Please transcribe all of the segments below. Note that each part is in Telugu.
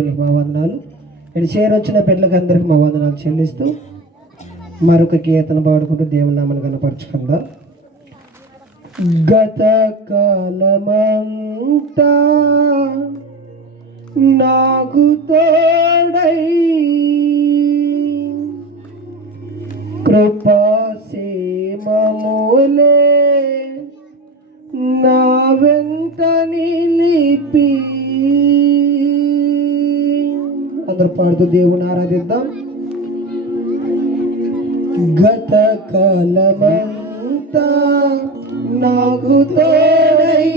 మా వందనాలు. నేను చేరొచ్చిన బిడ్డలకు అందరికీ మా వందనాలు చెల్లిస్తూ మరొక కీర్తన పాడుకుంటూ దేవుని నామమును కనపరచుకుందాం. గత కాలమంతా నాకు తోడై కృపాసేమములే నా వెంట నిలిపి. అందరూ పాడుతూ దేవుని ఆరాధిద్దాం. గత కాలమంతా నాకు తోడై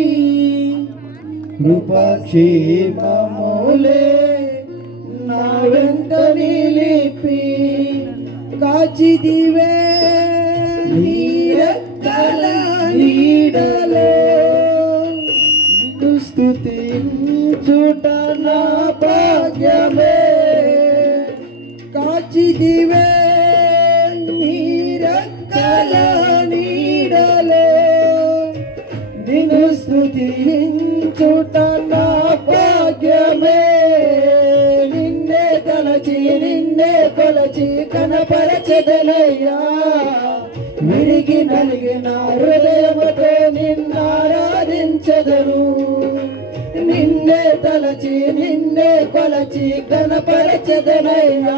కృపాక్షేమములే నా వెంట నిలిపి కాచిదివే నీరెక్కల నీడలో స్తుతించుట నా భాగ్యమే. కాచిదివే నీరెక్కల నీడలో నిన్ను స్తుతించుట నా భాగ్యమే. నిన్నే తలచి నిన్నే కొలచి కనపరచెదనయ్యా. విరిగి నలిగిన హృదయముతో నిన్నారాధించెదను. నిన్నే తలచి నిన్నే కొలచి కనపరచెదనయ్యా.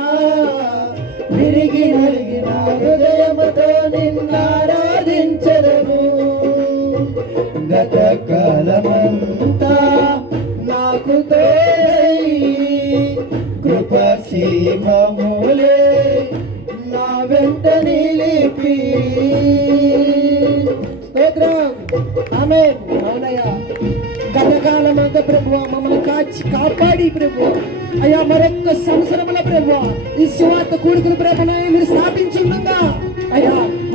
విరిగి నలిగిన హృదయముతో నిన్నారాధించెదను. గత కాలమంతా నాకు తోడై కృపాసీమములే నా వెంట నిలిపి. స్తోత్రం. ఆమేన్. అవునయ్యా, గతకాలమంతా ప్రభువా మమ్మల్ని కాపాడి ప్రభువా అయ్యా మరొక్క సంవత్సరముల ప్రభువా ఈ సువార్త కూడికల ప్రభునాయ మీరు స్థాపించుండగా అయ్యా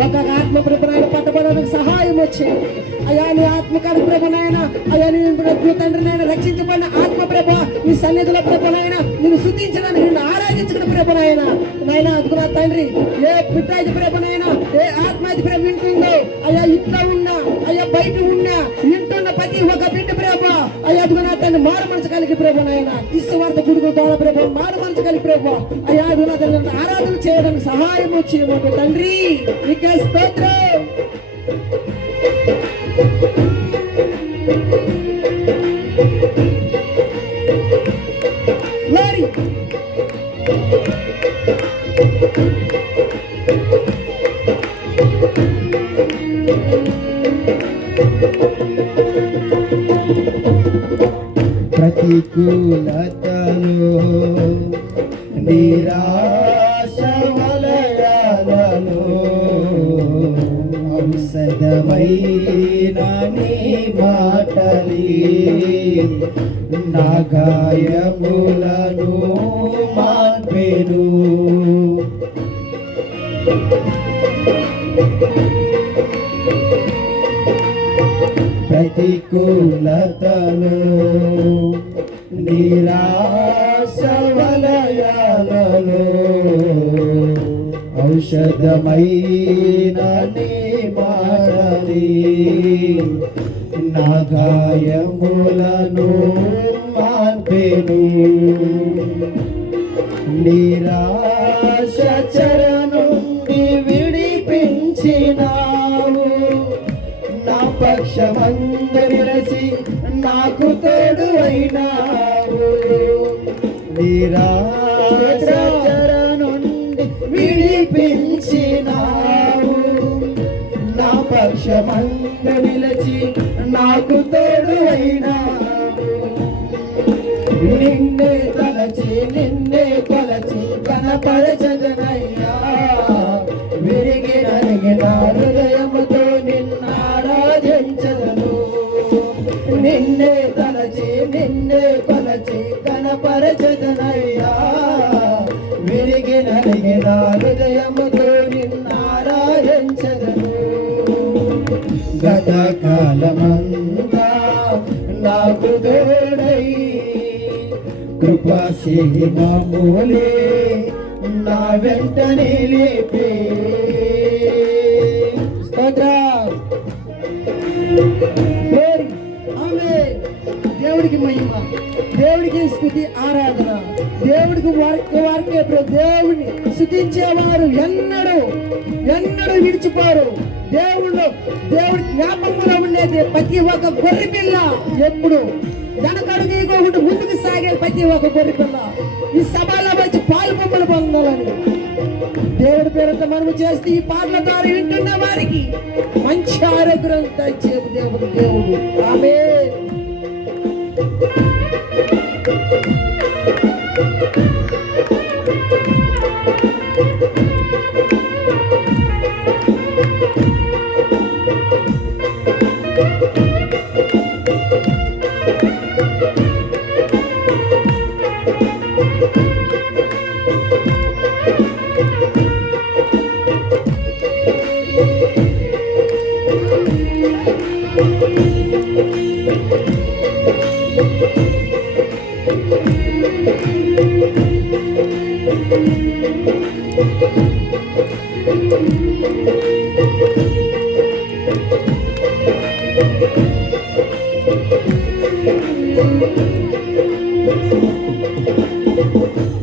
ఒక ఆత్మ ప్రభునాయన పట్టబడడానికి సహాయం వచ్చింది అయ్యా. నీ ఆత్మకాల ప్రభునాయన అయ్యా నీ తండ్రి నాయన రక్షించబడిన ఆత్మ ప్రభు నీ సన్నిధిలో ప్రభునాయన నేను స్తుతించడానికి నిన్ను ఆరాధించడం ప్రభునాయన నాయన. అదుకున్న తండ్రి ఏ బిడ్డ ఇది ప్రభునాయన ఏ ఆత్మ ఇది ప్రభు వింటుందో అయ్యా ఇంట్లో ఉన్నా అయ్యా బయట ఉన్నా వింటున్న ప్రతి ఒక బిడ్డ ప్రభు అయ్యా అదుకున్న తండ్రి మారు మనసు కలిగి ప్రభునాయన ఈ సువార్త గుడికి ద్వారా ప్రభు మారు మనసు కలిగి ప్రభు అయ్యా అదుకున్న తండ్రి ఆరాధన చేయడానికి సహాయం వచ్చి తండ్రి నీకే స్తోత్రం. ప్రతికూలతలో నిరాశ వలయాలలో ఔషధమైన నీ మాటలే నా గాయములను మార్పెను. ప్రతికూలతలో నిరాశ వలయాలలో ఔషధమైన నీ మాటలే నా గాయములను మార్పెను. నిరాశ చెర నుండి విడిపించినావు. నా పక్షమందు నిలసి నాకు తోడు అయినావు. నిరాశ చెర నుండి విడిపించినావు. నా పక్షమందు నిలచి నాకు తోడు అయినావు. నిన్నే తలచి నిన్నే కొలచి కనపరచదనయ్యా. విరిగి నలిగిన హృదయముతో నిన్నారాధించదను. నిన్నే తలచి నిన్నే కొలచి కనపరచదనయ్యా. విరిగి నలిగిన హృదయముతో నిన్నారాధించదను. గత కాలమంతా నాకు తోడై కృపాసీమములే నా వెంట నిలిపి. స్తోత్రం. ఆమేన్. దేవుడికి మహిమ, దేవుడికి స్తుతి ఆరాధన, దేవుడికి వారికే దేవుడిని స్తుతించేవారు ఎన్నడూ విడిచిపోరు. దేవుడి జ్ఞాపకంలో ఉండేది ప్రతి ఒక్క గొర్రె పిల్ల ఎప్పుడు వెనకడుగు ఇవ్వకుండా ముందుకు సాగే ప్రతి ఒక్క గొర్రె పిల్ల ఈ సభలో వచ్చి పాలు బొమ్మలు పొందాలని దేవుడి పేరుతో మనం చేస్తే ఈ పాటల ద్వారా వింటున్న వారికి మంచి ఆరోగ్యం ఇచ్చేది దేవుడు. ఆమేన్.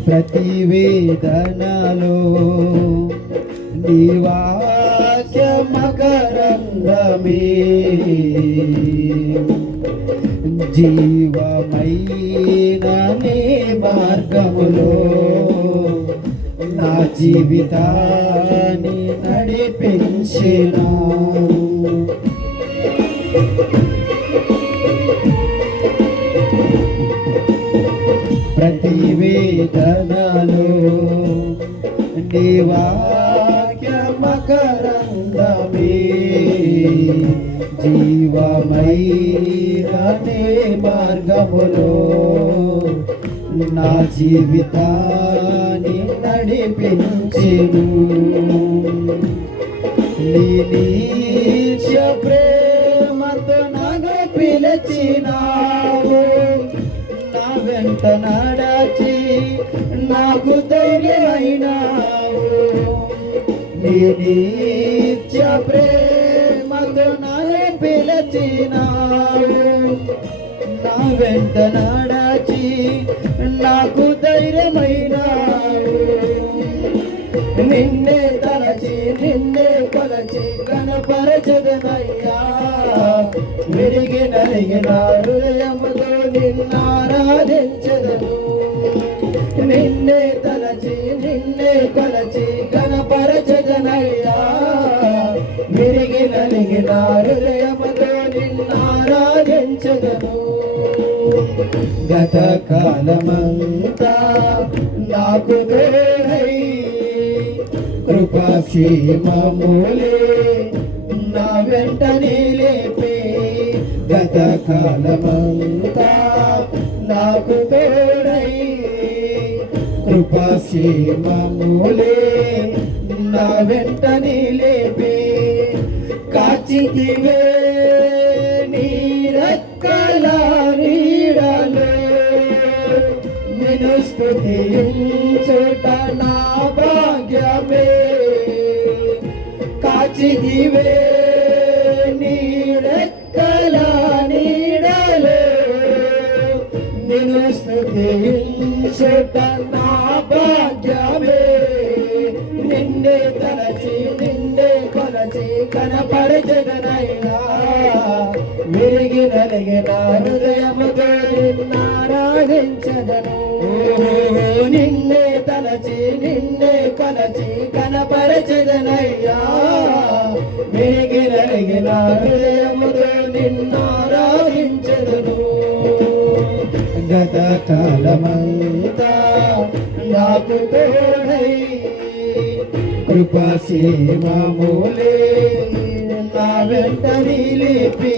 ప్రతి వేదనలో నీ వాక్య మకరందమే జీవమైన నీ మార్గములో నా జీవితాన్ని నడిపించినా. ప్రతి వేదనలో నీ వాక్య మకరందమే జీవమైన నీ మార్గములో నా జీవితాన్ని నడిపించెను. నీ నీచ ప్రేమతో నన్ను పిలిచినావు, నా వెంట నడచి నాకు ధైర్యమైనావు. నీ నీచ ప్రేమతో నన్ను పిలిచినావు, నా వెంట నడచి నాకు ధైర్యమైనావు. నిన్నే తలచి నిన్నే కొలచి కనపరచదనయ్యా, విరిగి నలిగిన హృదయముతో నిన్నారాధించదను. నిన్నే తలచి నిన్నే కొలచి కనపరచదనయ్యా, విరిగి నలిగిన హృదయముతో నిన్నారాధించదను. గత కాలమంతా నాకు తోడై కృపాసీమములే నా వెంట నిలిపి, గత కాలమంతా నాకు తోడై కృపాసీమములే నా వెంట నిలిపి, కాచితివే నీ రెక్కల నీడలో నిన్ను స్తుతించుట నా భాగ్యమే. కాచితివే నీ రెక్కల నీడలో నిన్ను స్తుతించుట నా భాగ్యమే. నిన్నే తలచి నిన్నే కొలచి కనపరచదనయ్యా, విరిగి నలిగిన హృదయముతో నిన్నారాధించదను. నిన్నే తలచి నిన్నే కొలచి కనపరచదనయ్యా, విరిగి నలిగిన హృదయముతో నిన్నారాధించదను. గత కాలమంతా నాకు తోడై కృపాసీమములే నా వెంట నిలిపి.